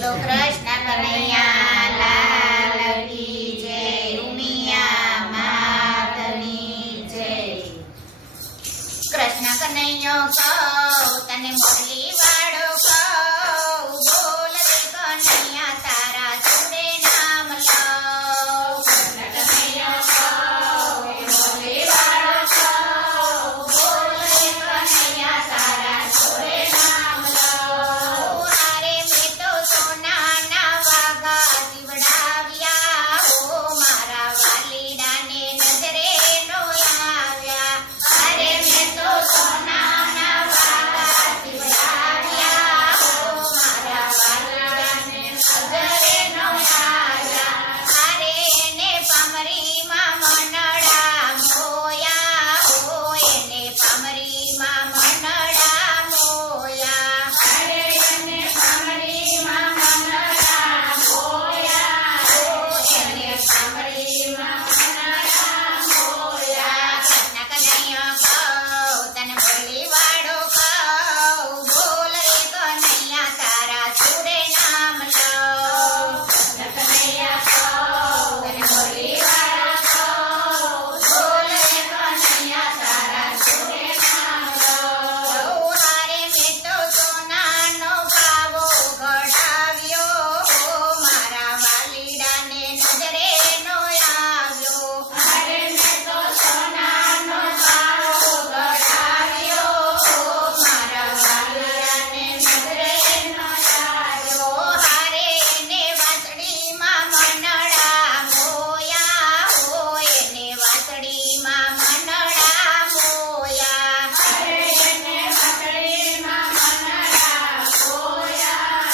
બોલો કૃષ્ણ કનૈયા લાલ કી જય, ઉમિયા માતની જય. કૃષ્ણ કનૈયો કહું તને મુરલી વાળો કહું, બોલ રે કનૈયા તારા સુરે નામ લઉં. કૃષ્ણ કનૈયો કહું મુરલી વાળો કહું, બોલ રે કનૈયા તારા સુરે નામ લઉં. હારે મેં તો સોનાના વાઘા સીવડાવ્યા, હો મારા વાલીડાને નજરે નો આવ્યા. હારે મેં તો સોનાના વાઘા સીવડાવ્યા, હો મારા વાલીડાને નજરે નો આવ્યા. હારે એને પામરીમાં મનડા મોયા, હો એને પામરીમાં મનડા મોયા. હારે એને પામરીમાં મનડા મોયા, હો એને પામરીમાં મનડા મોયા. કૃષ્ણ કનૈયો કહું તને મુરલી વાળો કહું, બોલ રે કનૈયા તારા સુરે નામ લઉં. કૃષ્ણ કનૈયા કહું તને મુરલી વાળો કહું, બોલ રે કનૈયા તારા સુરે નામ લઉં. હારે મેં તો સોનાનો પાવો ઘડાવ્યો, હો મારા વાલીડાને નજરે નો આવ્યો. હારે મેં તો સોનાનો પાવો ઘડાવ્યો, હો મારા વાલીડાને નજરે નો આવ્યો. હારે એને વાસળીમાં મનડા મોયા, હો એને વાસળીમાં મનડા મોયા. હારે એને વાસળીમાં મનડા મોયા,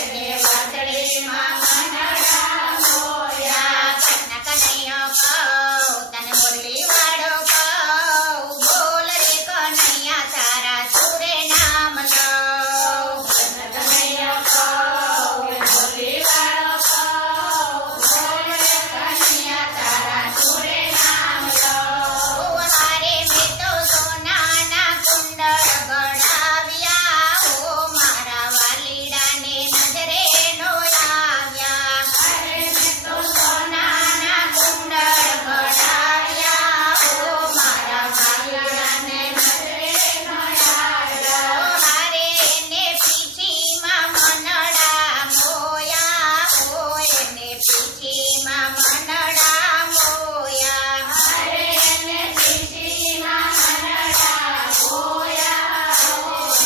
એને વાસળીમાં મનડા મોયા. કૃષ્ણ કનૈયો કહું તને મુરલી વાળો કહું, બોલ રે કનૈયા તારા સુરે નામ લઉં. કૃષ્ણ કનૈયો કહું મુરલી વાળો કહું, બોલ રે કનૈયા તારા સુરે નામ લઉં. હારે મેં તો સોનાના કુંડળ ગઢાવ્યા, હો મારા વાલીડાને નજરે નો આવ્યા. હારે મેં તો સોનાના કુંડળ ગઢાવ્યા, હો મારા વાલીડાને નજરે નો આવ્યા. હારે એને પીઠીમાં મનડા મોયા, હો એને પીઠીમાં મનડા મોયા. હારે એને પીઠીમાં મનડા મોયા, હો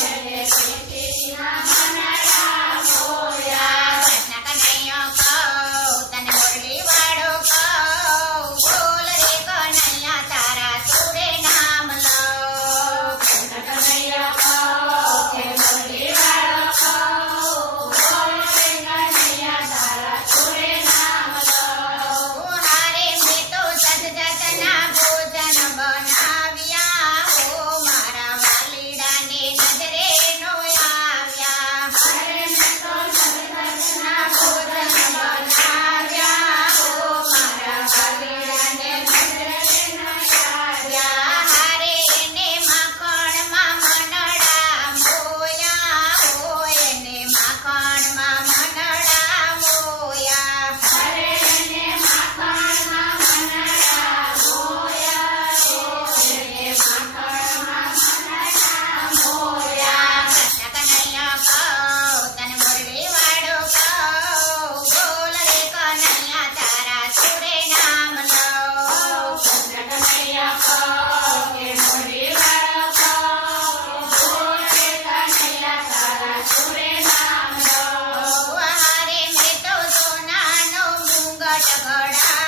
એને પીઠીમાં મનડા મોયા. કૃષ્ણ કનૈયો કહું તને મુરલી વાળો કહું, બોલ રે કનૈયા તારા સુરે નામ લઉં. કૃષ્ણ કનૈયો કહું મુરલી વાળો કહું, બોલ રે કનૈયા તારા સુરે નામ લઉં. હારે મેં તો સજજતના ભોજન બનાવ્યા, હો મારા વાલીડાને નજરે નો આવ્યા. હારે મેં તો સજજતના ભોજન બનાવ્યા, હો મારા વાલીડાને નજરે નો આવ્યા. હારે એને માખણમાં મનડા મોયા, હો એને માખણમાં મનડા મોયા. હારે એને માખણમાં મનડા મોયા, હો એને માખણમાં મનડા મોયા. કૃષ્ણ કનૈયો કહું તને મુરલી વાળો કહું, બોલ રે કનૈયા તારા સુરે નામ લઉં. કૃષ્ણ કનૈયો કહું મુરલી વાળો કહું, બોલ રે કનૈયા તારા સુરે નામ લઉં. હારે મેં તો સોનાનો મુંગટ ઘડા